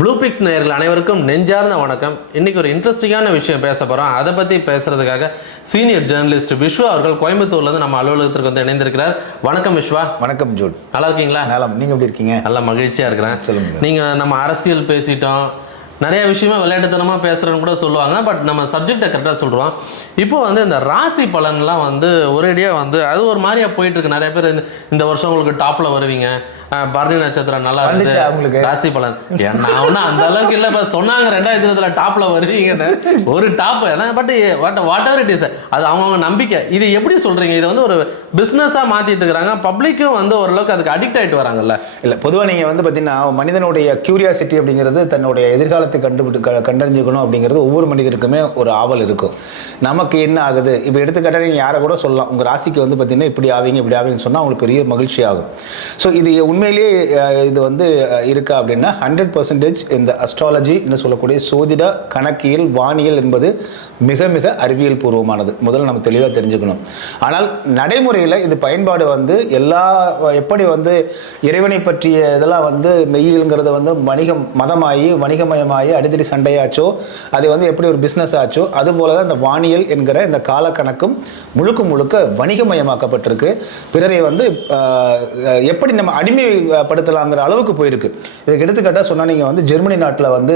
Blue fix நேயர்கள் அனைவருக்கும் நெஞ்சார்ந்த வணக்கம். இன்னைக்கு ஒரு இன்ட்ரெஸ்டிங்கான விஷயம் பேச போகிறோம். அதை பற்றி பேசுறதுக்காக சீனியர் ஜேர்னலிஸ்ட் விஸ்வா அவர்கள் கோயம்புத்தூர்லேருந்து நம்ம அலுவலகத்திற்கு வந்து இணைந்திருக்கிறார். வணக்கம் விஸ்வா. வணக்கம் ஜூட். நல்லா இருக்கீங்களா? நலம். நீங்கள் எப்படி இருக்கீங்க? நல்லா மகிழ்ச்சியாக இருக்கிறேன். சொல்லுங்க. நீங்கள் நம்ம அரசியல் பேசிட்டோம், நிறைய விஷயமா விளையாட்டுத்தனமாக பேசுகிறேன்னு கூட சொல்லுவாங்க. பட் நம்ம சப்ஜெக்டை கரெக்டாக சொல்கிறோம். இப்போ வந்து இந்த ராசி பலன்லாம் வந்து ஒரேடியாக வந்து அது ஒரு மாதிரியாக போயிட்டுருக்கு. நிறைய பேர் இந்த வருஷம் உங்களுக்கு டாப்பில் வருவீங்க, பரணி நட்சத்திரம் நல்லா இருந்துச்சு அவங்களுக்கு, ராசி பலன் நான் ஒன்றும் அந்த அளவுக்கு இல்லை. இப்போ சொன்னாங்க 2020 டாப்பில் வருவீங்கன்னு, ஒரு டாப் ஏன்னா but what ever it is, அது அவங்கவுங்க நம்பிக்கை. இது எப்படி சொல்கிறீங்க? இதை வந்து ஒரு பிஸ்னஸாக மாற்றிட்டு இருக்கிறாங்க, பப்ளிக்கும் வந்து ஓரளவுக்கு அதுக்கு அடிக்ட் ஆகிட்டு வராங்கல்ல? இல்லை, பொதுவாக நீங்கள் வந்து பார்த்தீங்கன்னா மனிதனுடைய கியூரியாசிட்டி அப்படிங்கிறது தன்னுடைய எதிர்காலத்தை கண்டறிஞ்சுக்கணும் அப்படிங்கிறது ஒவ்வொரு மனிதருக்குமே ஒரு ஆவல் இருக்கும். நமக்கு என்ன ஆகுது இப்போ எடுத்துக்கிட்ட நீங்கள் யாரை கூட சொல்லலாம், உங்கள் ராசிக்கு வந்து பார்த்தீங்கன்னா இப்படி ஆவீங்க இப்படி ஆவீங்கன்னு சொன்னால் அவங்களுக்கு பெரிய மகிழ்ச்சி ஆகும். ஸோ இது உண்மையிலேயே இது வந்து இருக்கா அப்படின்னா 100% இந்த அஸ்ட்ராலஜி என்று சொல்லக்கூடிய சோதிட கணக்கியல் வானியல் என்பது மிக மிக அறிவியல் பூர்வமானது. முதல்ல நம்ம தெளிவாக தெரிஞ்சுக்கணும். ஆனால் நடைமுறையில் இது பயன்பாடு வந்து எப்படி வந்து இறைவனை பற்றிய இதெல்லாம் வந்து மெய்யில்ங்கிறத வந்து மதமாகி வணிகமயமாகி அடித்தடி சண்டையாச்சோ, அது வந்து எப்படி ஒரு பிஸ்னஸ் ஆச்சோ, அதுபோல தான் இந்த வானியல் என்கிற இந்த காலக்கணக்கும் முழுக்க முழுக்க வணிகமயமாக்கப்பட்டிருக்கு. பிறரை வந்து எப்படி நம்ம அடிமைப்படுத்தலாங்கிற அளவுக்கு போயிருக்கு. இதுக்கு எடுத்துக்காட்டாக சொன்னால் நீங்கள் வந்து ஜெர்மனி நாட்டில் வந்து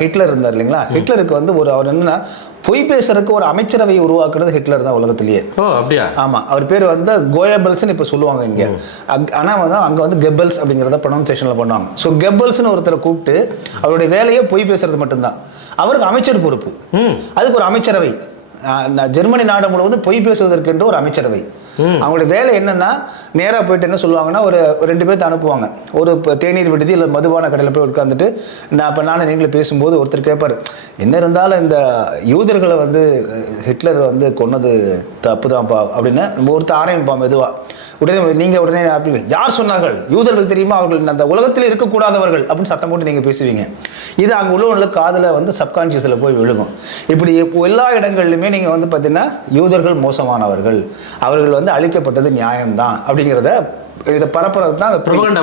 ஹிட்லர் இருந்தார் இல்லைங்களா? ஹிட்லருக்கு வந்து அவர் என்னன்னா பொய் பேசுறதுக்கு ஒரு அமைச்சரவை உருவாக்குறது ஹிட்லர் தான் உலகத்திலேயே. அப்படியா? ஆமா, அவர் பேர் வந்து கோயபல்ஸ்ன்னு இப்போ சொல்லுவாங்க இங்க. ஆனால் வந்து அங்கே வந்து கெப்பல்ஸ் அப்படிங்கிறத ப்ரொனன்சியேஷனில் பண்ணுவாங்க. ஸோ கெப்பல்ஸ்னு ஒருத்தரை கூப்பிட்டு அவருடைய வேலையை பொய் பேசுறது மட்டும்தான். அவருக்கு அமைச்சர் பொறுப்பு, அதுக்கு ஒரு அமைச்சரவை. ஜெர்மனி நாடு முழுவதும் பொய் பேசுவதற்கு என்று ஒரு அமைச்சரவை. அவங்களுடைய வேலை என்னன்னா, நேராக போயிட்டு என்ன சொல்லுவாங்கன்னா, ஒரு 2 பேர்த்து அனுப்புவாங்க. ஒரு தேநீர் விடுதி இல்லை மதுபான கடையில் போய் உட்காந்துட்டு நானும் நீங்களும் பேசும்போது ஒருத்தர் கேட்பார், என்ன இருந்தாலும் இந்த யூதர்களை வந்து ஹிட்லர் வந்து கொன்னது தப்பு தான்ப்பா அப்படின்னு ஒருத்தர் ஆரம்பிப்பான் மெதுவாக. உடனே யார் சொன்னார்கள்? யூதர்கள் தெரியுமா, அவர்கள் அந்த உலகத்தில் இருக்கக்கூடாதவர்கள் அப்படின்னு சத்தம் போட்டு நீங்கள் பேசுவீங்க. இது அங்கே உள்ளவங்களுக்கு காதில் வந்து சப்கான்ஷியஸில் போய் விழுகும். இப்படி எல்லா இடங்கள்லையுமே நீங்கள் வந்து பார்த்தீங்கன்னா யூதர்கள் மோசமானவர்கள், அவர்கள் வந்து அழிக்கப்பட்டது நியாயம்தான் அப்படிங்கிறத இதை பரப்புறது தான்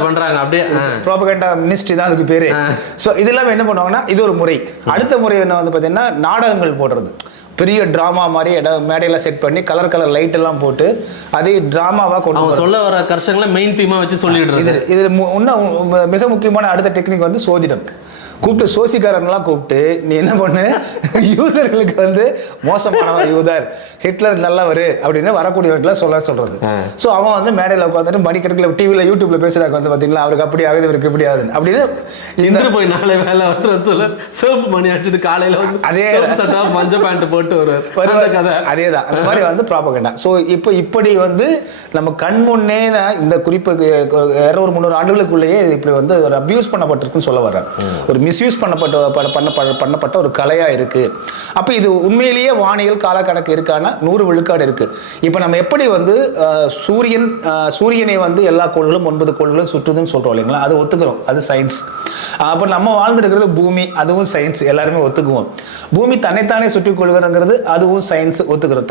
பண்றாங்க. அப்படியே ப்ரோபகண்டா மினிஸ்ட்ரி தான் அதுக்கு பேரு. ஸோ இது எல்லாமே என்ன பண்ணுவாங்கன்னா, இது ஒரு முறை. அடுத்த முறை என்ன வந்து பார்த்தீங்கன்னா, நாடகங்கள் போடுறது. பெரிய டிராமா மாதிரி மேடையில செட் பண்ணி கலர் லைட் எல்லாம் போட்டு அதே டிராமாவா கொண்டு சொல்ல வர கர்ஷங்களை மெயின் தீமா வச்சு சொல்லிடுறது. இது இன்னும் மிக முக்கியமான அடுத்த டெக்னிக் வந்து சோதிடம். கூப்பிட்டு சோசிக்காரன்லாம் கூப்பிட்டு நீ என்ன பண்ணு, யூதர்களுக்கு வந்து மோசமானவர் யூதர், ஹிட்லர் நல்லவர் அப்படின்னு வரக்கூடியவர்களை சொல்றது. ஸோ அவன் வந்து மேடையில் உட்காந்துட்டு மணிக்கணக்கில் டிவியில் யூடியூப்ல பேசுறாங்க வந்து பார்த்தீங்களா, அவருக்கு அப்படி ஆகுது இவருக்கு இப்படி ஆகுது அப்படின்னு இன்று போய் நாளை வேலை வந்து சோப்பு மணி அடிச்சுட்டு காலையில் வந்து அதே மஞ்சள் பேண்ட் போட்டு வருவார் கதை. அதே தான் அந்த மாதிரி வந்து ப்ராபகண்டா. ஸோ இப்போ இப்படி வந்து நம்ம கண் முன்னே இந்த குறிப்பு 200-300 ஆண்டுகளுக்குள்ளேயே இப்படி வந்து ஒரு அபியூஸ் பண்ணப்பட்டிருக்குன்னு சொல்ல வர்றேன். ஒரு மிஸ்யூஸ் பண்ணப்பட்ட ஒரு கலையா இருக்கு. அப்ப இது உண்மையிலேயே வானியல் காலக்கணக்கு இருக்கான 100 விழுக்காடு இருக்கு. இப்ப நம்ம எப்படி வந்து சூரியனை வந்து எல்லா கோள்களும் 9 கோள்களும் சுற்றுதுன்னு சொல்றோம் இல்லைங்களா, அது ஒத்துக்கிறோம், அது சயின்ஸ். அப்ப நம்ம வாழ்ந்துருக்கிறது பூமி, அதுவும் சயின்ஸ், எல்லாருமே ஒத்துக்குவோம். பூமி தன்னைத்தானே சுற்றி கொள்கிறங்கிறது அதுவும் சயின்ஸ், ஒத்துக்கிறோம்.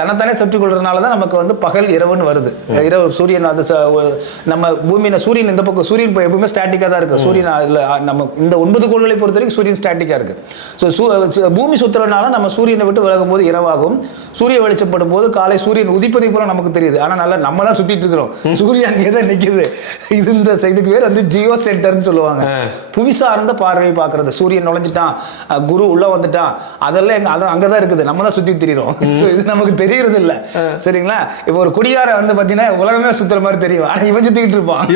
தன்னைத்தானே சுற்றி கொள்றதுனால தான் நமக்கு வந்து பகல் இரவுன்னு வருது. இரவு சூரியன் வந்து நம்ம பூமியில சூரியன் இந்த பக்கம் சூரியன் எப்பவுமே ஸ்டாட்டிக்கா தான் இருக்கு. சூரியன் நம்ம இந்த 9 கோள்களை பொறுத்த வரைக்கும் சூரியன் ஸ்டாட்டிக்கா இருக்கு. ஸோ பூமி சுத்துறதுனால நம்ம சூரியனை விட்டு விலகும் போது இரவாகும். சூரிய வெளிச்சம் படும் போது காலை சூரியன் உதிப்பதை போல நமக்கு தெரியுது. ஆனா நல்லா நம்ம தான் சுத்திட்டு இருக்கிறோம், சூரியன் அங்கே தான் நிற்குது. இதுக்கு பேர் வந்து ஜியோ சென்டர்னு சொல்லுவாங்க. புவி சார்ந்த பார்வையை பார்க்கறது. சூரியன் நுழைஞ்சிட்டான், குரு உள்ள வந்துட்டான், அதெல்லாம் அங்கதான் இருக்குது, நம்ம தான் சுத்தி திரிகிறோம். ஸோ இது நமக்கு தெரியறது இல்லை. சரிங்களா? இப்போ ஒரு குடியார வந்து பார்த்தீங்கன்னா உலகமே சுத்துற மாதிரி தெரியும், ஆனால் இவன் சுத்திக்கிட்டு இருப்பான்.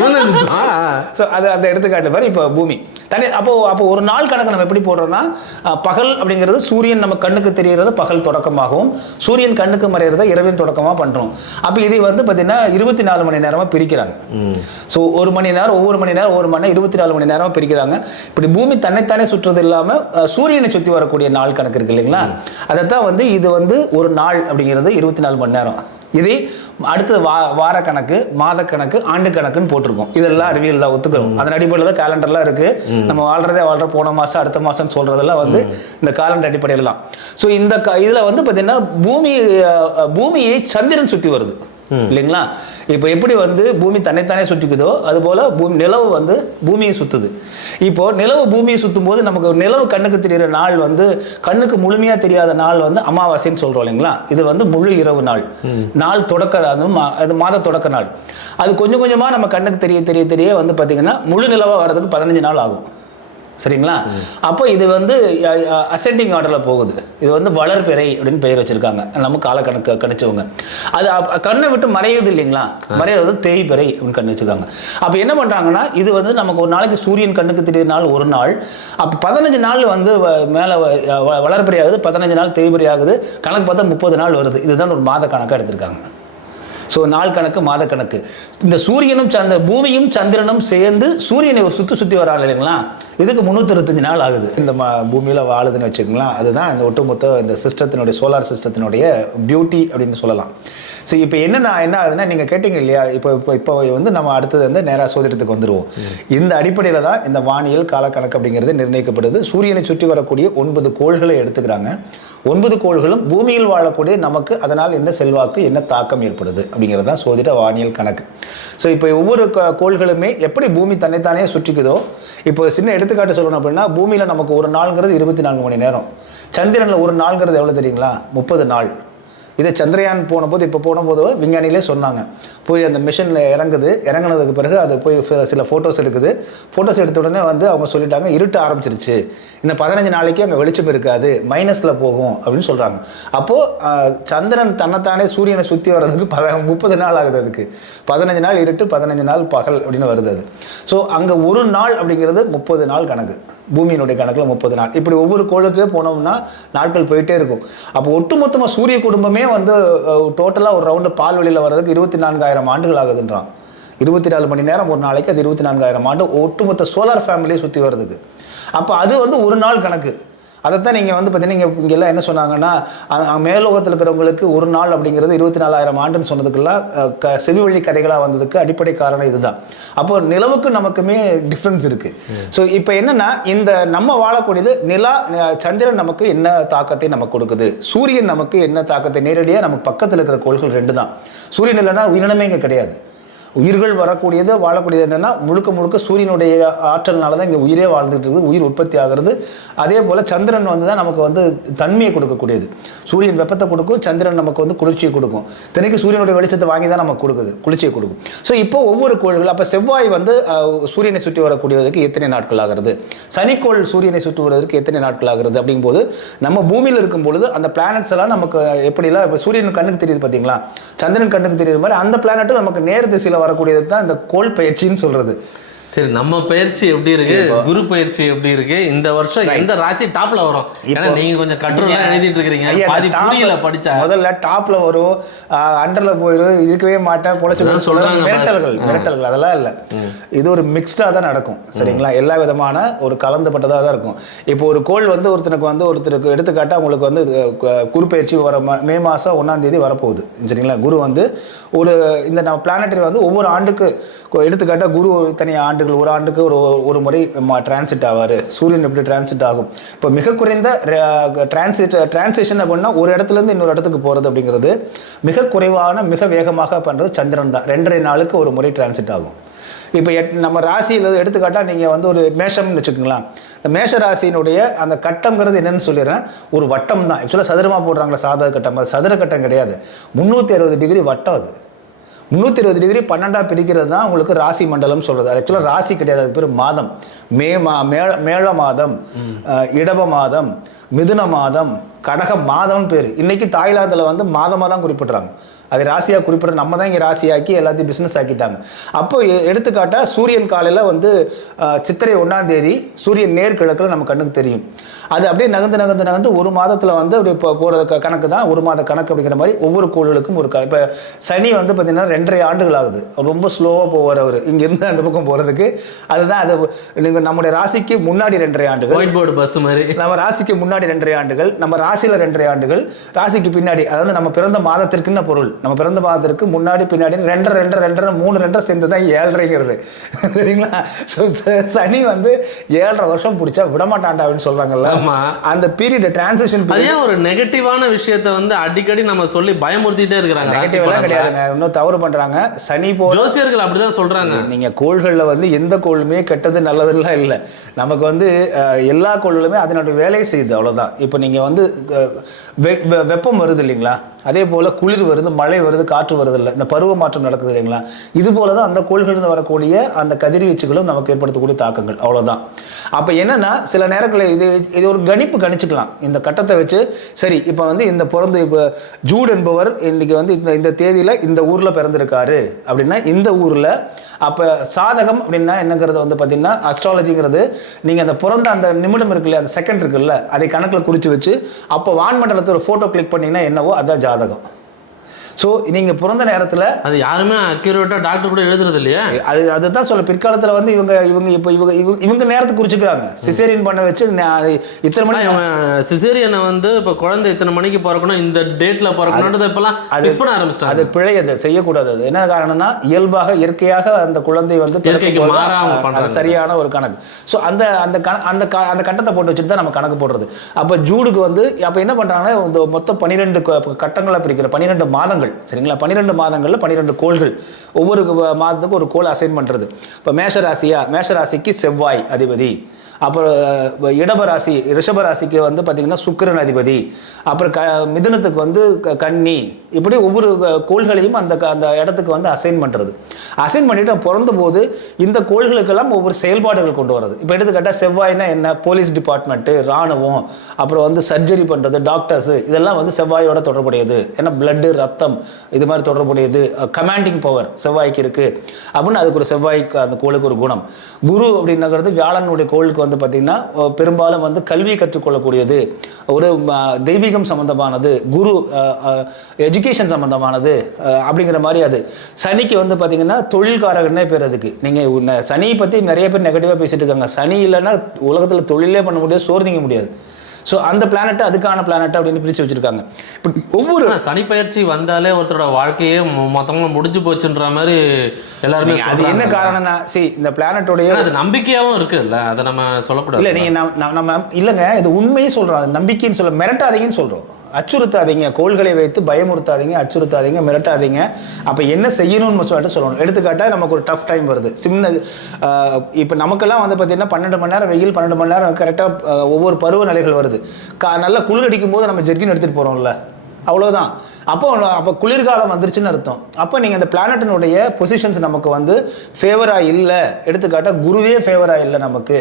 ஸோ அது அந்த எடுத்துக்காட்டு மாதிரி இப்போ பூமி தனி. அப்போ ஒரு நாள் கணக்கு நம்ம எப்படி போடுறோம்னா, பகல் அப்படிங்கிறது சூரியன் நம்ம கண்ணுக்கு தெரிகிறது பகல் தொடக்கமாகவும், சூரியன் கண்ணுக்கு மறைகிறத இரவின் தொடக்கமாக பண்றோம். அப்போ இதை வந்து பார்த்தீங்கன்னா 24 மணி நேரமாக பிரிக்கிறாங்க. ஸோ ஒரு மணி நேரம் ஒவ்வொரு மணி நேரம் 24 மணி நேரமாக பிரிக்கிறாங்க. இப்படி பூமி தன்னைத்தானே சுற்றுறது இல்லாமல் சூரியனை சுற்றி வரக்கூடிய நாள் கணக்கு இருக்கு இல்லைங்களா, அதைத்தான் வந்து இது வந்து ஒரு நாள் அப்படிங்கிறது 24 மணி நேரம். இதை அடுத்தது வார கணக்கு, மாத கணக்கு, ஆண்டு கணக்குன்னு போட்டிருக்கோம். இதெல்லாம் அறிவியல் தான், ஒத்துக்கிறோம். அதன் அடிப்படையில் தான் கேலண்டர்லாம் இருக்கு. நம்ம வாழ்ற போன மாசம் அடுத்த மாசம் சொல்றதெல்லாம் வந்து இந்த காலண்டர் அடிப்படையில் தான். ஸோ இந்த இதுல வந்து பார்த்தீங்கன்னா பூமியை சந்திரன் சுற்றி வருது. இல்லைங்களா? இப்போ எப்படி வந்து பூமி தன்னைத்தானே சுற்றிக்குதோ அதுபோல் நிலவு வந்து பூமியை சுற்றுது. இப்போ நிலவு பூமியை சுற்றும் போது நமக்கு நிலவு கண்ணுக்கு தெரிகிற நாள் வந்து கண்ணுக்கு முழுமையாக தெரியாத நாள் வந்து அமாவாசைன்னு சொல்கிறோம் இல்லைங்களா? இது வந்து முழு இரவு நாள், நாள் தொடக்க, அது மாத தொடக்க நாள். அது கொஞ்சம் கொஞ்சமாக நம்ம கண்ணுக்கு தெரிய வந்து பார்த்திங்கன்னா முழு நிலவாக வர்றதுக்கு 15 நாள் ஆகும். சரிங்களா? அப்போ இது வந்து அசெண்டிங் ஆர்டரில் போகுது. இது வந்து வளர்பிறை அப்படின்னு பெயர் வச்சுருக்காங்க நம்ம காலக்கணக்கு கணிச்சவங்க. அது கண்ணை விட்டு மறையுது இல்லைங்களா? மறையிறது தேய்பிறை அப்படின்னு கண்ணு வச்சுருக்காங்க. அப்போ என்ன பண்ணுறாங்கன்னா இது வந்து நமக்கு ஒரு நாளைக்கு சூரியன் கண்ணுக்கு தெரியுற நாள் ஒரு நாள், அப்போ 15 நாள் வந்து மேலே வளர்பிறை ஆகுது, 15 நாள் தேய்பிறை ஆகுது, கணக்கு பார்த்தா 30 நாள் வருது. இதுதான் ஒரு மாத கணக்காக எடுத்திருக்காங்க. ஸோ நாள் கணக்கு மாத கணக்கு. இந்த சூரியனும் பூமியும் சந்திரனும் சேர்ந்து சூரியனை ஒரு சுற்றி வராங்க இல்லைங்களா? இதுக்கு 365 நாள் ஆகுது. இந்த பூமியில் வாழுதுன்னு வச்சுக்கோங்களேன். அதுதான் இந்த ஒட்டுமொத்த இந்த சிஸ்டத்தினுடைய சோலார் சிஸ்டத்தினுடைய பியூட்டி அப்படின்னு சொல்லலாம். ஸோ இப்போ என்ன ஆகுதுன்னா நீங்கள் கேட்டீங்க இல்லையா? இப்போ வந்து நம்ம அடுத்தது வந்து நேராக சோதிடத்துக்கு வந்துடுவோம். இந்த அடிப்படையில் தான் இந்த வானியல் காலக்கணக்கு அப்படிங்கிறது நிர்ணயிக்கப்படுது. சூரியனை சுற்றி வரக்கூடிய 9 கோள்களை எடுத்துக்கிறாங்க. 9 கோள்களும் பூமியில் வாழக்கூடிய நமக்கு அதனால் என்ன செல்வாக்கு, என்ன தாக்கம் ஏற்படுது அப்படிங்கிறது தான் சோதிட வானியல் கணக்கு. ஸோ இப்போ ஒவ்வொரு கோள்களுமே எப்படி பூமி தன்னைத்தானே சுற்றிக்குதோ, இப்போ சின்ன எடுத்துக்காட்டு சொல்லணும் அப்படின்னா பூமியில் நமக்கு ஒரு நாள்ங்கிறது 24 மணி நேரம். சந்திரனில் ஒரு நாள்ங்கிறது எவ்வளோ தெரியுங்களா? 30 நாள். இதை சந்திரயான் இப்போ போனபோது விஞ்ஞானிகளே சொன்னாங்க. போய் அந்த மிஷினில் இறங்குனதுக்கு பிறகு அது போய் சில ஃபோட்டோஸ் எடுக்குது. ஃபோட்டோஸ் எடுத்த உடனே வந்து அவங்க சொல்லிட்டாங்க இருட்ட ஆரம்பிச்சிருச்சு, இன்னும் 15 நாளைக்கு அங்கே வெளிச்சம் இருக்காது, மைனஸில் போகும் அப்படின்னு சொல்கிறாங்க. அப்போது சந்திரன் தன்னைத்தானே சூரியனை சுற்றி வர்றதுக்கு 30 நாள் ஆகுது. அதுக்கு 15 நாள் இருட்டு, 15 நாள் பகல் அப்படின்னு வருது அது. ஸோ அங்கே ஒரு நாள் அப்படிங்கிறது 30 நாள் கணக்கு. பூமியினுடைய கணக்கில் 30 நாள். இப்படி ஒவ்வொரு கோளுக்கே போனோம்னா நாட்கள் போயிட்டே இருக்கும். அப்போ ஒட்டுமொத்தமாக சூரிய குடும்பமே வந்து டோட்டலாக ஒரு ரவுண்டு பால் வெளியில் வர்றதுக்கு 24,000 ஆண்டுகள் ஆகுதுன்றான். 24 மணி நேரம் ஒரு நாளைக்கு, அது 24,000 ஆண்டு ஒட்டுமொத்த சோலார் ஃபேமிலியை சுற்றி வர்றதுக்கு. அப்போ அது வந்து ஒரு நாள் கணக்கு. அதைத்தான் நீங்கள் வந்து பார்த்தீங்கன்னா இங்கெல்லாம் என்ன சொன்னாங்கன்னா மேலோகத்தில் இருக்கிறவங்களுக்கு ஒரு நாள் அப்படிங்கிறது 24,000 ஆண்டுன்னு சொன்னதுக்கெல்லாம் செவிவழி கதைகளாக வந்ததுக்கு அடிப்படை காரணம் இதுதான். அப்போ நிலவுக்கு நமக்குமே டிஃப்ரென்ஸ் இருக்குது. ஸோ இப்போ என்னென்னா இந்த நம்ம வாழக்கூடியது நிலா, சந்திரன் நமக்கு என்ன தாக்கத்தை நமக்கு கொடுக்குது, சூரியன் நமக்கு என்ன தாக்கத்தை நேரடியாக நமக்கு பக்கத்தில் இருக்கிற கோள்கள் 2 தான். சூரியன் இல்லைன்னா உயிரினமே இங்கே கிடையாது. உயிர்கள் வரக்கூடியது வாழக்கூடியது என்னென்னா முழுக்க சூரியனுடைய ஆற்றல்னால தான் இங்கே உயிரே வாழ்ந்துட்டு இருக்குது, உயிர் உற்பத்தி ஆகிறது. அதே போல் சந்திரன் வந்து தான் நமக்கு வந்து தன்மையை கொடுக்கக்கூடியது. சூரியன் வெப்பத்தை கொடுக்கும், சந்திரன் நமக்கு வந்து குளிர்ச்சியை கொடுக்கும். தினைக்கு சூரியனுடைய வெளிச்சத்தை வாங்கி தான் நமக்கு கொடுக்குது, குளிர்ச்சியை கொடுக்கும். ஸோ இப்போ ஒவ்வொரு கோள்கள், அப்போ செவ்வாய் வந்து சூரியனை சுற்றி வரக்கூடியதுக்கு எத்தனை நாட்கள் ஆகிறது, சனிக்கோள் சூரியனை சுற்றி வருவதற்கு எத்தனை நாட்கள் ஆகிறது அப்படிங்கும்போது நம்ம பூமியில் இருக்கும் பொழுது அந்த பிளானட்ஸ் எல்லாம் நமக்கு எப்படிலாம் இப்போ சூரியன் கண்ணுக்கு தெரியுது பார்த்தீங்களா, சந்திரன் கண்ணுக்கு தெரியுற மாதிரி அந்த பிளானட்டும் நமக்கு நேர் திசையில் வரக்கூடியது தான் இந்த கோள் பயிற்சின்னு சொல்றது. சரி, நம்ம பயிற்சி எப்படி இருக்கு, குரு பயிற்சி எப்படி இருக்கு, இந்த வருஷம் எந்த ராசி டாப்ல வரும்? ஏன்னா நீங்க கொஞ்சம் கட்டுரைலாம் எழுதிட்டு இருக்கீங்க, பாதி புரியல படிச்சா. முதல்ல டாப்ல வரும், அண்டர்ல போயிடும், இருக்கவே மாட்டேன், பொழைச்சு சொல்றாங்க. மிரட்டல்கள் அதெல்லாம் இல்லை. இது ஒரு மிக்ஸ்டா தான் நடக்கும். சரிங்களா? எல்லா விதமான ஒரு கலந்துபட்டதாக தான் இருக்கும். இப்போ ஒரு கோள் வந்து ஒருத்தருக்கு எடுத்துக்காட்டா உங்களுக்கு வந்து குரு பயிற்சி வர மே மாதம் 1ஆம் தேதி வரப்போகுது. சரிங்களா? குரு வந்து இந்த நம்ம பிளானட்டரி வந்து ஒவ்வொரு ஆண்டுக்கு எடுத்துக்காட்டா குரு இத்தனை ஆண்டுகள், ஒரு ஆண்டுக்கு ஒரு முறை டிரான்சிட் ஆவார். சூரியன் எப்படி டிரான்சிட் ஆகும்? இப்போ மிக குறைந்த டிரான்சிஷன் அப்படின்னா ஒரு இடத்துலேருந்து இன்னொரு இடத்துக்கு போகிறது அப்படிங்கிறது மிக குறைவான மிக வேகமாக பண்ணுறது சந்திரன் தான். 2.5 நாளுக்கு ஒரு முறை டிரான்சிட் ஆகும். இப்போ நம்ம ராசியில் எடுத்துக்காட்டால் நீங்கள் வந்து ஒரு மேஷம்னு வச்சுக்கோங்களேன். இந்த மேஷ ராசியினுடைய அந்த கட்டம்ங்கிறது என்னன்னு சொல்லிடுறேன், ஒரு வட்டம் தான். ஆக்சுவலாக சதுரமாக போடுறாங்களா சாதக கட்டம், அது சதுர கட்டம் கிடையாது. 360 டிகிரி வட்டம். அது 320 டிகிரி 12ஆக பிரிக்கிறது தான் உங்களுக்கு ராசி மண்டலம் சொல்கிறது. ஆக்சுவலாக ராசி கிடையாது, அது பேர் மாதம். மேள மாதம், இடப மாதம், மிதுன மாதம், கடக மாதம்னு பேர். இன்றைக்கி தாய்லாந்தில் வந்து மாதமாக தான் குறிப்பிட்றாங்க. அது ராசியாக குறிப்பிட நம்ம தான் இங்கே ராசியாக்கி எல்லாத்தையும் பிஸ்னஸ் ஆக்கிட்டாங்க. அப்போ எடுத்துக்காட்டால் சூரியன் காலையில் வந்து சித்திரை 1ஆம் தேதி சூரியன் நேர்கிழக்கில் நம்ம கண்ணுக்கு தெரியும். அது அப்படியே நகர்ந்து ஒரு மாதத்தில் வந்து அப்படி போகிற கணக்கு தான் ஒரு மாத கணக்கு அப்படிங்கிற மாதிரி ஒவ்வொரு கோள்களுக்கும் ஒரு இப்போ சனி வந்து பார்த்திங்கன்னா 2.5 ஆண்டுகள் ஆகுது. ரொம்ப ஸ்லோவாக போகிறவர் இங்கேருந்து அந்த பக்கம் போகிறதுக்கு. அதுதான் அது நீங்கள் நம்முடைய ராசிக்கு முன்னாடி 2.5 ஆண்டுகள், ஒயிட் போர்டு பஸ் மாதிரி. நம்ம ராசிக்கு முன்னாடி 2.5 ஆண்டுகள், நம்ம ராசியில் 2.5 ஆண்டுகள், ராசிக்கு பின்னாடி, அதாவது நம்ம பிறந்த மாதத்திற்குன்னு பொருள். நம்ம பிறந்த மாதத்திற்கு முன்னாடி பின்னாடி 2.5 3 சேர்ந்து தான் 7.5ங்கிறது சரிங்களா. ஸோ சனி வந்து 7.5 வருஷம் பிடிச்சா விடமாட்டான்டா அப்படின்னு சொல்றாங்கல்ல, அந்த பீரியட் டிரான்சிஷன் பீரியட் ஒரு நெகட்டிவான விஷயத்தை வந்து அடிக்கடி நம்ம சொல்லி பயமுறுத்திட்டே இருக்கிறாங்க. நெகட்டிவ் எல்லாம் கிடையாதுங்க, இன்னும் தவறு பண்றாங்க. சனி ஜோசியர்கள் அப்படிதான் சொல்றாங்க. நீங்க கோள்களில் வந்து எந்த கோளுமே கெட்டது நல்லதுலாம் இல்லை. நமக்கு வந்து எல்லா கோள்களுமே அதனுடைய வேலையை செய்யுது, அவ்வளோதான். இப்போ நீங்கள் வந்து வெப்பம் வருது இல்லைங்களா, அதே போல் குளிர் வருது, மழை வருது, காற்று வருது இல்லை, இந்த பருவ மாற்றம் நடக்குது இல்லைங்களா, இது போல தான் அந்த கோள்களிலிருந்து வரக்கூடிய அந்த கதிர்வீச்சுகளும் நமக்கு ஏற்படுத்தக்கூடிய தாக்கங்கள், அவ்வளோதான். அப்போ என்னென்னா சில நேரங்களில் இது ஒரு கணிப்பு கணிச்சுக்கலாம் இந்த கட்டத்தை வச்சு. சரி, இப்போ வந்து இந்த இப்போ ஜூட் என்பவர் இன்னைக்கு வந்து இந்த தேதியில் இந்த ஊரில் பிறந்திருக்காரு அப்படின்னா இந்த ஊரில் அப்போ சாதகம் அப்படின்னா என்னங்கிறது வந்து பார்த்தீங்கன்னா அஸ்ட்ராலஜிங்கிறது நீங்கள் அந்த பிறந்த அந்த நிமிடம் இருக்குல்ல, அந்த செகண்ட் இருக்குல்ல, அதை கணக்கில் குறித்து வச்சு அப்போ வான்மண்டலத்தை ஒரு ஃபோட்டோ கிளிக் பண்ணிங்கன்னா என்னவோ அதுதான் ஜாதகம். ஸோ நீங்கள் பிறந்த நேரத்தில் அது யாருமே அக்யூரேட்டாக டாக்டர் கூட எழுதுறது இல்லையா, அதுதான் சொல்ல. பிற்காலத்தில் வந்து இவங்க நேரத்துக்கு குறிச்சுக்கிறாங்க. சிசேரியன் பண்ண வச்சு இத்தனை மணி சிசேரியனை வந்து இப்போ குழந்தை இத்தனை மணிக்கு பிறக்கணும், இந்த டேட்டில் பிறக்கணுன்றது இப்போலாம் ஃபிக்ஸ் பண்ண ஆரம்பிச்சிட்டாங்க. அது பிழை, அது செய்யக்கூடாது. அது என்ன காரணம்னா இயல்பாக இயற்கையாக அந்த குழந்தை வந்து சரியான ஒரு கணக்கு. ஸோ அந்த கட்டத்தை போட்டு வச்சுட்டு தான் நம்ம கணக்கு போடுறது. அப்போ ஜூடுக்கு வந்து அப்போ என்ன பண்ணுறாங்கன்னா இந்த மொத்தம் 12 கட்டங்களாக பிரிக்கிற 12 மாதங்கள் சரிங்களா. 12 மாதங்களில் 12 கோள்கள், ஒவ்வொரு மாதத்துக்கு ஒரு கோள் அசைன் பண்ணுறது. இப்போ மேஷராசிக்கு செவ்வாய் அதிபதி, அப்புறம் இடபராசி ரிஷபராசிக்கு வந்து பார்த்திங்கன்னா சுக்கிரன் அதிபதி, அப்புறம் மிதுனத்துக்கு வந்து கன்னி, இப்படி ஒவ்வொரு கோள்களையும் அந்த இடத்துக்கு வந்து அசைன் பண்ணுறது. அசைன் பண்ணிவிட்டு பிறந்த போது இந்த கோள்களுக்கெல்லாம் ஒவ்வொரு செயல்பாடுகள் கொண்டு வர்றது. இப்போ எடுத்துக்கிட்டால் செவ்வாய்னா என்ன, போலீஸ் டிபார்ட்மெண்ட்டு, இராணுவம், அப்புறம் வந்து சர்ஜரி பண்ணுறது, டாக்டர்ஸு, இதெல்லாம் வந்து செவ்வாயோட தொடர்புடையது. ஏன்னா பிளட்டு, ரத்தம், இது மாதிரி தொடர்புடையது. கமாண்டிங் பவர் செவ்வாய்க்கு இருக்குது அப்படின்னு அதுக்கு ஒரு செவ்வாய்க்கு அந்த கோளுக்கு ஒரு குணம். குரு அப்படின்னுங்கிறது வியாழனுடைய கோளுக்கு வந்து பார்த்திங்கன்னா பெரும்பாலும் வந்து கல்வியை கற்றுக்கொள்ளக்கூடியது, ஒரு தெய்வீகம் சம்பந்தமானது, குரு எஜுகேஷன் சம்பந்தமானது அப்படிங்கிற மாதிரி. அது சனிக்கு வந்து பார்த்திங்கன்னா தொழில்காரகன்னே பேர் அதுக்கு. நீங்கள் சனியை பற்றி நிறைய பேர் நெகட்டிவாக பேசிட்டு இருக்காங்க. சனி இல்லைன்னா உலகத்தில் தொழிலே பண்ண முடியாது, சோர்ந்திக்க முடியாது. ஸோ அந்த பிளானட்டை அதுக்கான பிளானட் அப்படின்னு பிரித்து வச்சுருக்காங்க. இப்போ ஒவ்வொரு சனி பயிற்சி வந்தாலே ஒருத்தரோட வாழ்க்கையே மொத்தமாக முடிஞ்சு போச்சுன்ற மாதிரி எல்லாருமே. அது என்ன காரணம்னா இந்த பிளானட்டோடைய அது நம்பிக்கையாகவும் இருக்குல்ல, அதை நம்ம சொல்லக்கூடாது. இல்லை நீங்கள் நம்ம இல்லைங்க, இது உண்மையே சொல்கிறோம். அது நம்பிக்கைன்னு சொல்ல, மிரட்டாதீங்கன்னு சொல்கிறோம். அச்சுறுத்தாதீங்க, கோள்களை வைத்து பயமுறுத்தாதீங்க, அச்சுறுத்தாதீங்க, மிரட்டாதீங்க. அப்போ என்ன செய்யணும்னு சொல்லிட்டு சொல்லணும். எடுத்துக்காட்டால் நமக்கு ஒரு டஃப் டைம் வருது. இப்போ நமக்கெல்லாம் வந்து பார்த்தீங்கன்னா 12 மணி நேரம் வெயில், 12 மணி நேரம் கரெக்டாக ஒவ்வொரு பருவநிலைகள் வருது. நல்லா குளிர் அடிக்கும் போது நம்ம ஜெர்கின் எடுத்துகிட்டு போகிறோம்ல, அவ்வளோதான். அப்போ குளிர்காலம் வந்துருச்சுன்னு அர்த்தம். அப்போ நீங்கள் அந்த பிளானட்டினுடைய பொசிஷன்ஸ் நமக்கு வந்து ஃபேவராக இல்லை. எடுத்துக்காட்டால் குருவே ஃபேவராக இல்லை, நமக்கு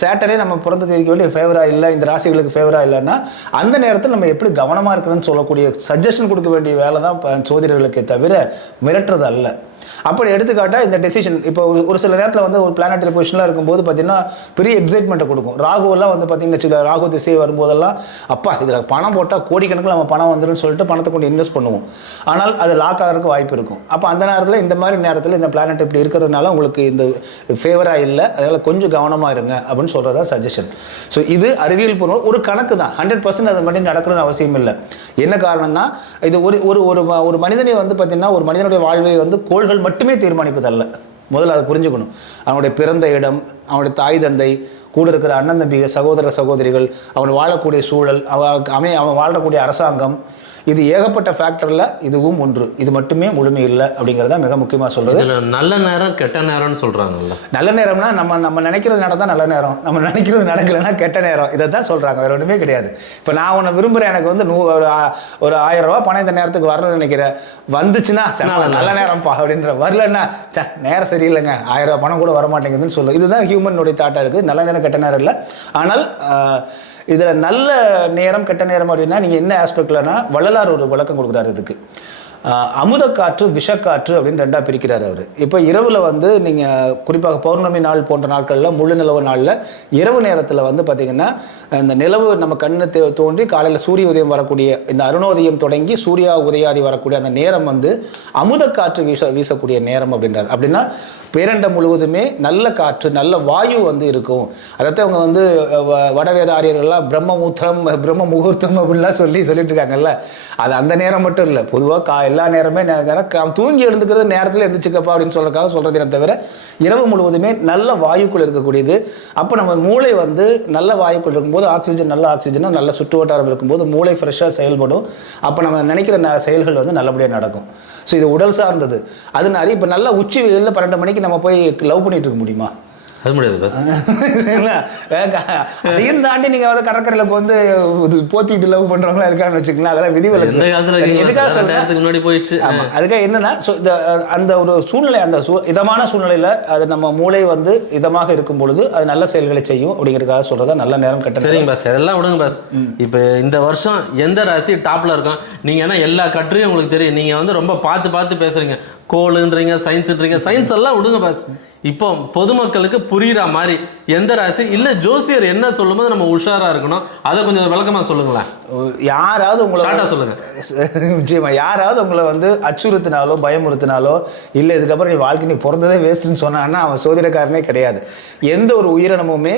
சேட்டரே நம்ம பிறந்த தேதிக்கு வேண்டிய ஃபேவராக இல்லை, இந்த ராசிகளுக்கு ஃபேவராக இல்லைன்னா அந்த நேரத்தில் நம்ம எப்படி கவனமாக இருக்கணும்னு சொல்லக்கூடிய சஜஷன் கொடுக்க வேண்டிய வேலை தான் சோதனைகளுக்கே தவிர மிரட்டுறது அல்ல. அப்படி எடுத்துக்காட்டால் இந்த டெசிஷன் இப்போ ஒரு சில நேரத்தில் வந்து ஒரு பிளானட்டரி பொசிஷனில் இருக்கும்போது பார்த்தீங்கன்னா பெரிய எக்ஸைட்மெண்ட்டை கொடுக்கும். ராகுவெல்லாம் வந்து பார்த்தீங்கன்னா ராகு திசை வரும்போதெல்லாம் அப்பா இதில் பணம் போட்டால் கோடிக்கணக்கில் நம்ம பணம் வந்துடும் சொல்லிட்டு பணத்தை கொண்டு இன்வெஸ்ட் பண்ணுவோம். ஆனால் அது லாக் ஆகிறதுக்கு வாய்ப்பு இருக்கும். அப்போ அந்த நேரத்தில் இந்த மாதிரி நேரத்தில் இந்த பிளானட் இப்படி இருக்கிறதுனால உங்களுக்கு இந்த ஃபேவராக இல்லை, அதனால் கொஞ்சம் கவனமாக இருங்க அப்படின்னு சொல்கிறதா சஜஷன். ஸோ இது அறிவியல் பூர்வம் ஒரு கணக்கு தான். 100% அது மட்டும் நடக்கணும்னு அவசியம் இல்லை. என்ன காரணம்னா இது ஒரு மனிதனை வந்து பார்த்தீங்கன்னா ஒரு மனிதனுடைய வாழ்வை வந்து கோள்கள் மட்டுமே தீர்மானிப்பதல்ல. முதல்ல அதை புரிஞ்சுக்கணும். அவனுடைய பிறந்த இடம், அவனுடைய தாய் தந்தை, கூட இருக்கிற அண்ணன் தம்பிகள், சகோதர சகோதரிகள், அவன் வாழக்கூடிய சூழல், அவன் வாழக்கூடிய அரசாங்கம், இது ஏகப்பட்ட ஃபேக்டரில் இதுவும் ஒன்று. இது மட்டுமே முழுமை இல்லை அப்படிங்கிறத மிக முக்கியமாக சொல்கிறது. நல்ல நேரம் கெட்ட நேரம்னு சொல்கிறாங்கல்ல. நல்ல நேரம்னா நம்ம நினைக்கிறது நடந்தால் நல்ல நேரம், நம்ம நினைக்கிறது நடக்கலைன்னா கெட்ட நேரம். இதை தான் சொல்கிறாங்க, வேறு ஒன்றுமே கிடையாது. இப்போ நான் உன்னை விரும்புகிறேன், எனக்கு வந்து ஒரு 1000 ரூபா பணம் இந்த நேரத்துக்கு வரணும்னு நினைக்கிறேன், வந்துச்சுன்னா நல்ல நேரம்ப்பா அப்படின்ற, வரலன்னா நேரம் சரியில்லைங்க, 1000 ரூபா பணம் கூட வரமாட்டேங்குதுன்னு சொல்லுவோம். இதுதான் ஹியூமனுடைய தாட்டாக இருக்குது. நல்ல நேரம் கெட்ட நேரம் இல்லை. ஆனால் இதில் நல்ல நேரம் கெட்ட நேரம் அப்படின்னா நீங்கள் என்ன ஆஸ்பெக்ட்லனா வள்ளலார் ஒரு விளக்கம் கொடுக்குறாரு இதுக்கு. அமுதக்காற்று, விஷக்காற்று அப்படின்னு 2ஆக பிரிக்கிறார் அவர். இப்போ இரவில் வந்து நீங்கள் குறிப்பாக பௌர்ணமி நாள் போன்ற நாட்களில், முழு நிலவு நாளில் இரவு நேரத்தில் வந்து பார்த்திங்கன்னா இந்த நிலவு நம்ம கண்ணு தோன்றி காலையில் சூரிய உதயம் வரக்கூடிய இந்த அருணோதயம் தொடங்கி சூர்யா உதயாதி வரக்கூடிய அந்த நேரம் வந்து அமுதக்காற்று வீசக்கூடிய நேரம் அப்படின்றார். அப்படின்னா பேரண்டம் முழுவதுமே நல்ல காற்று, நல்ல வாயு வந்து இருக்கும். அதைத்தான் அவங்க வந்து வடவேத ஆரியர்கள்லாம் பிரம்ம முகூர்த்தம் அப்படின்லாம் சொல்லிட்டு இருக்காங்கல்ல. அது அந்த நேரம் மட்டும் இல்லை, பொதுவாக எல்லா நேரமே அவன் தூங்கி எழுந்துக்கிறது நேரத்தில் எழுந்துச்சுக்கப்பா அப்படின்னு சொல்றதுக்காக சொல்றதே தவிர இரவு முழுவதுமே நல்ல வாயுக்குள் இருக்கக்கூடியது. அப்போ நம்ம மூளை வந்து நல்ல வாயுக்குள் இருக்கும்போது நல்ல ஆக்சிஜனும் நல்ல சுற்று வட்டாரம் இருக்கும்போது மூளை ஃப்ரெஷ்ஷாக செயல்படும். அப்போ நம்ம நினைக்கிற செயல்கள் வந்து நல்லபடியாக நடக்கும். ஸோ இது உடல் சார்ந்தது. அது நிறைய இப்போ நல்ல உச்சி வெயிலில் 12 மணிக்கு நம்ம போய் லவ் பண்ணிட்டு இருக்க முடியுமா? அது முடியாது. அதையும் தாண்டி நீங்க வந்து கடற்கரையில வந்து போத்திட்டு லவ் பண்றவங்களா இருக்கான்னு வச்சுக்கலாம். அதெல்லாம் விதிவிலக்கு. எதுக்காக சொல்றதுக்கு முன்னாடி போயிடுச்சு. ஆமா, அதுக்காக என்னன்னா அந்த ஒரு சூழ்நிலை, அந்த இதமான சூழ்நிலையில அது நம்ம மூளை வந்து இதமாக இருக்கும் பொழுது அது நல்ல செயல்களை செய்யும் அப்படிங்கிறதுக்காக சொல்றதா நல்ல நேரம் கட்ட. சரிங்க பாஸ், அதெல்லாம் விடுங்க பாஸ். இப்போ இந்த வருஷம் எந்த ராசி டாப்ல இருக்கும் நீங்க? ஏன்னா எல்லா கட்டுரையும் உங்களுக்கு தெரியும். நீங்க வந்து ரொம்ப பார்த்து பேசுறீங்க. கோளுன்றீங்க, சயின்ஸ்ன்றீங்க. சயின்ஸ் எல்லாம் விடுங்க பாஸ். இப்போ பொதுமக்களுக்கு புரியுற மாதிரி எந்த ராசி இல்லை ஜோசியர் என்ன சொல்லும்போது நம்ம உஷாரா இருக்கணும், அதை கொஞ்சம் விளக்கமா சொல்லுங்களேன். யாராவது உங்களை சொல்லுங்க. நிச்சயமா யாராவது உங்களை வந்து அச்சுறுத்தினாலோ பயமுறுத்தினாலோ இல்லை இதுக்கப்புறம் நீ வாழ்க்கை நீ பிறந்ததே வேஸ்ட்டுன்னு சொன்னான்னா அவன் சோதிடக்காரனே கிடையாது. எந்த ஒரு உயிரினமுமே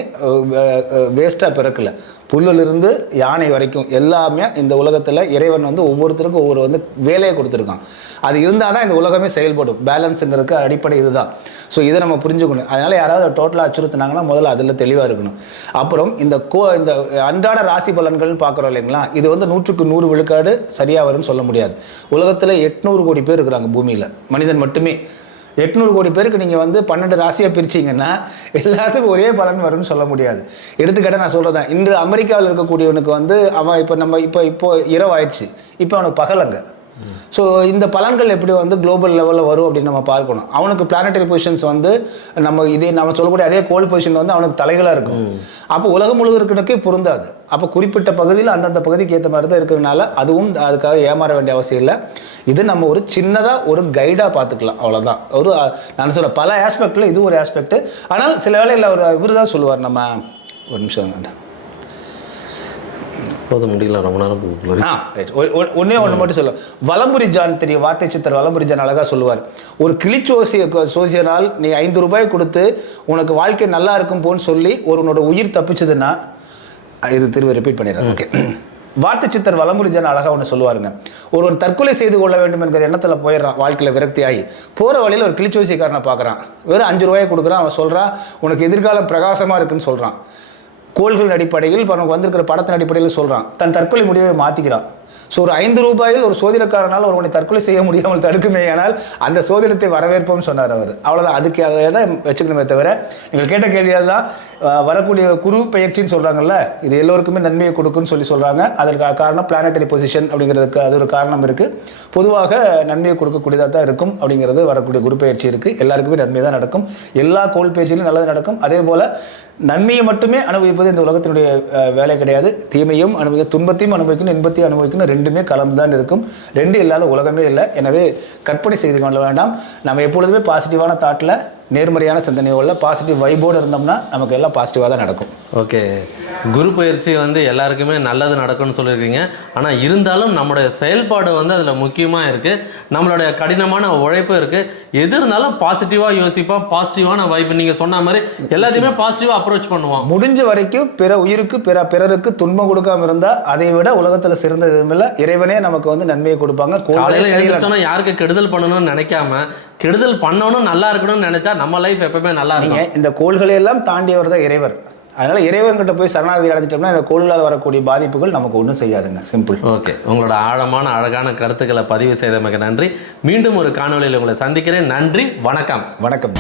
வேஸ்ட்டாக பிறக்கல. புல்லிலிருந்து யானை வரைக்கும் எல்லாமே இந்த உலகத்தில் இறைவன் வந்து ஒவ்வொருத்தருக்கும் ஒவ்வொரு வந்து வேலையை கொடுத்துருக்கான். அது இருந்தால் தான் இந்த உலகமே செயல்படும். பேலன்ஸுங்கிறதுக்கு அடிப்படை இதுதான். ஸோ இதை நம்ம புரிஞ்சுக்கணும். அதனால் யாராவது டோட்டலாக அச்சுறுத்தினாங்கன்னா முதல்ல அதில் தெளிவாக இருக்கணும். அப்புறம் இந்த அன்றாட ராசி பலன்கள்னு பார்க்குறோம் இல்லைங்களா, இது வந்து 100க்கு 100 விழுக்காடு சரியாக வரும்னு சொல்ல முடியாது. உலகத்தில் 800 கோடி பேர் இருக்கிறாங்க பூமியில், மனிதன் மட்டுமே. 800 கோடி பேருக்கு நீங்கள் வந்து 12 ராசியாக பிரிச்சிங்கன்னா எல்லாத்துக்கும் ஒரே பலன் வரும்னு சொல்ல முடியாது. எடுத்துக்கிட்ட நான் சொல்கிறேன், இன்று அமெரிக்காவில் இருக்கக்கூடியவனுக்கு வந்து அவன் இப்போ இரவு ஆயிடுச்சு, இப்போ அவனுக்கு பகலங்க. ஸோ இந்த பலன்கள் எப்படி வந்து குளோபல் லெவலில் வரும் அப்படின்னு நம்ம பார்க்கணும். அவனுக்கு பிளானட்டரி பொசிஷன்ஸ் வந்து நம்ம சொல்லக்கூடிய அதே கோல் பொசிஷன் வந்து அவனுக்கு தலைகளாக இருக்கும். அப்போ உலகம் முழுவதற்குனுக்கே பொருந்தாது. அப்போ குறிப்பிட்ட பகுதியில் அந்தந்த பகுதிக்கு ஏற்ற மாதிரி தான் இருக்கிறதுனால அதுவும் அதுக்காக ஏமாற வேண்டிய அவசியம் இல்லை. இது நம்ம ஒரு சின்னதாக ஒரு கைடாக பார்த்துக்கலாம், அவ்வளோதான். நான் சொல்ல பல ஆஸ்பெக்டில் இது ஒரு ஆஸ்பெக்ட். ஆனால் சில வேளையில் ஒரு இவர் தான் சொல்லுவார், நம்ம ஒரு நிமிஷம் போத முடியல, ரொம்ப நேரம் ஒன்னே ஒன்று மட்டும் சொல்லுவோம். வலம்புரி ஜான் தெரியும், வார்த்தை சித்தர் வலம்புரி ஜான் அழகாக சொல்லுவார், ஒரு சோசியனால் நீ 5 ரூபாய் கொடுத்து உனக்கு வாழ்க்கை நல்லா இருக்கும் போன்னு சொல்லி உன்னோட உயிர் தப்பிச்சதுன்னா, இது திரும்ப ரிப்பீட் பண்ணிடுறேன். ஓகே, வார்த்தை சித்தர் வலம்புரி ஜான் அழகாக ஒன்று சொல்லுவாருங்க. ஒருவன் தற்கொலை செய்து கொள்ள வேண்டும் என்கிற எண்ணத்தில் போயிடுறான், வாழ்க்கையில் விரக்தி ஆகி போகிற வழியில் ஒரு கிளிச்சோசியக்காரனை பார்க்குறான். வெறும் 5 ரூபாயை கொடுக்குறான். அவன் சொல்கிறான் உனக்கு எதிர்காலம் பிரகாசமாக இருக்குன்னு சொல்கிறான். கோள்களின் அடிப்படையில் இப்போ நமக்கு வந்திருக்கிற படத்தின் அடிப்படையில் சொல்கிறான். தன் தற்கொலை முடிவை மாற்றிக்கிறான். ஸோ ஒரு 5 ரூபாயில் ஒரு சோதிடக்காரனால் ஒருவனை தற்கொலை செய்ய முடியாமல் தடுக்குமே, ஆனால் அந்த சோதிடத்தை வரவேற்போம்னு சொன்னார் அவர். அவ்வளோதான். அதுக்கு அதை தான் வச்சுக்கணுமே தவிர, நீங்கள் கேட்ட கேள்வியாக தான் வரக்கூடிய குரு பயிற்சின்னு சொல்கிறாங்கல்ல, இது எல்லோருக்குமே நன்மையை கொடுக்குன்னு சொல்கிறாங்க. அதற்கு காரணம் பிளானட்டரி பொசிஷன் அப்படிங்கிறதுக்கு அது ஒரு காரணம் இருக்குது. பொதுவாக நன்மையை கொடுக்கக்கூடியதாக தான் இருக்கும் அப்படிங்கிறது வரக்கூடிய குரு பயிற்சி இருக்குது. எல்லாருக்குமே நன்மை தான் நடக்கும். எல்லா கோள் பயிற்சியிலும் நல்லது நடக்கும். அதே போல் நன்மையை மட்டுமே அனுபவிப்பது இந்த உலகத்தினுடைய வேலை கிடையாது. தீமையும் துன்பத்தையும் அனுபவிக்கணும், இன்பத்தையும் அனுபவிக்கணும். ரெண்டுமே கலந்து தான் இருக்கும். ரெண்டு இல்லாத உலகமே இல்லை. எனவே கற்பனை செய்து கொள்ள வேண்டாம். நம்ம எப்பொழுதுமே பாசிட்டிவான தாட்டில், நேர்மறையான சிந்தனையோட பாசிட்டிவ் வைபோடு இருந்தோம்னா நமக்கு எல்லாம் பாசிட்டிவாக தான் நடக்கும். ஓகே, குரு பயிற்சி வந்து எல்லாருக்குமே நல்லது நடக்கும்னு சொல்லியிருக்கீங்க. ஆனால் இருந்தாலும் நம்மளுடைய செயல்பாடு வந்து அதில் முக்கியமாக இருக்குது. நம்மளுடைய கடினமான உழைப்பு இருக்குது. எது இருந்தாலும் பாசிட்டிவாக யோசிப்போம், பாசிட்டிவான வைப். நீங்கள் சொன்ன மாதிரி எல்லாத்தையுமே பாசிட்டிவாக அப்ரோச் பண்ணுவோம். முடிஞ்ச வரைக்கும் பிற உயிருக்கு பிறருக்கு துன்பம் கொடுக்காம இருந்தால் அதை விட உலகத்தில் சிறந்த எதுவும் இல்லை. இறைவனே நமக்கு வந்து நன்மையை கொடுப்பாங்க. காலையில் யாருக்கு கெடுதல் பண்ணணும்னு நினைக்காம கெடுதல் பண்ணணும், நல்லா இருக்கணும்னு நினைச்சா நம்ம லைஃப் எப்பவுமே நல்லா இருக்கும். இந்த கோள்களை எல்லாம் தாண்டியவர் தான் இறைவர். அதனால இறைவன்கிட்ட போய் சரணாகதி அடைஞ்சிட்டோம்னா இந்த கோள்களால் வரக்கூடிய பாதிப்புகள் நமக்கு ஒன்றும் செய்யாதுங்க. சிம்பிள். ஓகே, உங்களோட ஆழமான அழகான கருத்துக்களை பதிவு செய்தமைக்கு நன்றி. மீண்டும் ஒரு காணொலியில் உங்களை சந்திக்கிறேன். நன்றி, வணக்கம். வணக்கம்.